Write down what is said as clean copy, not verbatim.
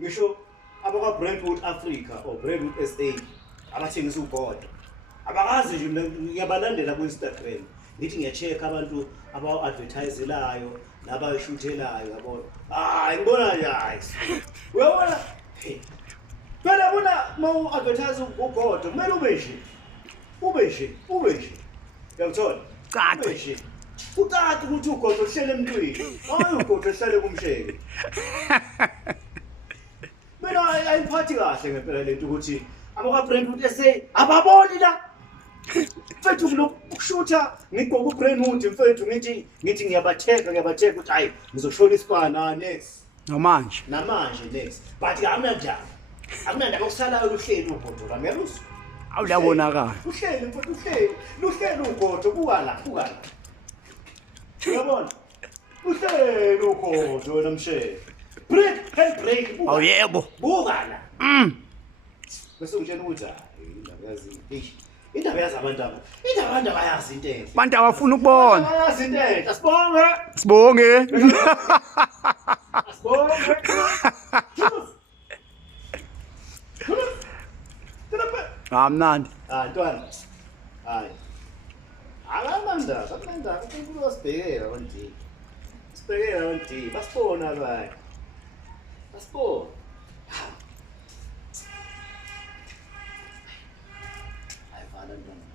ngisho abaka Brentwood Africa or Brentwood SA abathengisa ugodo abakazi nje ngiyabalandela ku Instagram ngithi ngiyacheck abantu abawu-advertiselayo nabayishuthelayo yabona hayi ngibona nje hayi uyabona phela bona mawu-advertise ugodo kumele ube nje uyangithola ube nje ucaca ukuthi ugodo uhlele emntwini hayi ugodo ehlale kumsheke mina ayiphathi kahle ngempela lento ukuthi abaka-Brentwood SA ababoni la mfethu kulokushutha ngigqoka uBrentwood mfethu ngithi ngiyabatheka ukuthi hayi ngizoshona isibana next namanje next but akunandaba akusalayo luhleli ugodo la ngiyaluzwa awuyabonakala uhleli mfethu luhleli ugodo buka la uyabona uhleli ugodo wena msheke break awu yebo buka la bese ngitshela ukuthi indaba yazi indaba yazi abantu bayazi into enhle abantu abafuna ukubona bayazi into enhle sibonge mnandi ntwana hayi akamandaba kuthi basibhekela onti basibona bayi basibona ayivana ntwana